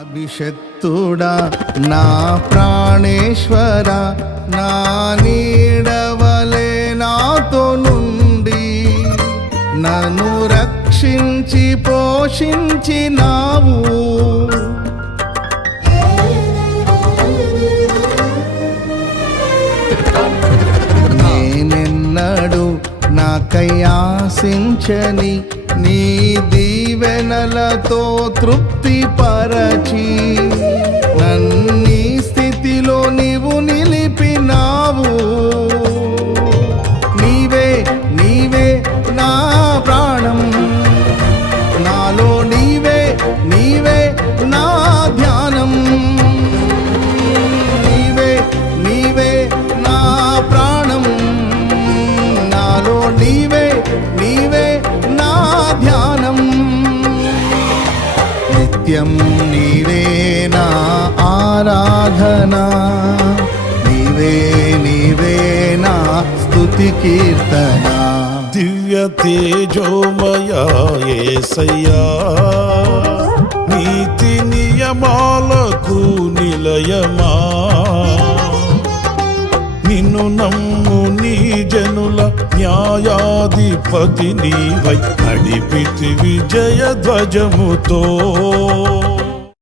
అభిషక్తుడా నా ప్రాణేశ్వర, నా నీడవలే నాతో నుండి నన్ను రక్షించి పోషించినావు. నేనెన్నడు నాకై ఆశించని నీ దీవెనలతో తృప్తి పరచి నన్నీ స్థితిలో నీవు నిలిపినావు. నీవే నీవే నా ప్రాణం, నాలో నీవే నీవే నా ధ్యానం. నీవే నీవే నా ప్రాణం, నాలో నీవే నీవే నా ధ్యానం. నిత్యం నీవే నా ఆరాధన, నీవే నీవే నా స్తుతి కీర్తన. దివ్య తేజోమయా యేసయ్యా, నీతి నియమాలకు నిలయమా, నిన్ను నమ్ము నీ జనుల న్యాయాధిపతి నీవై నడిపితి విజయ ధ్వజముతో.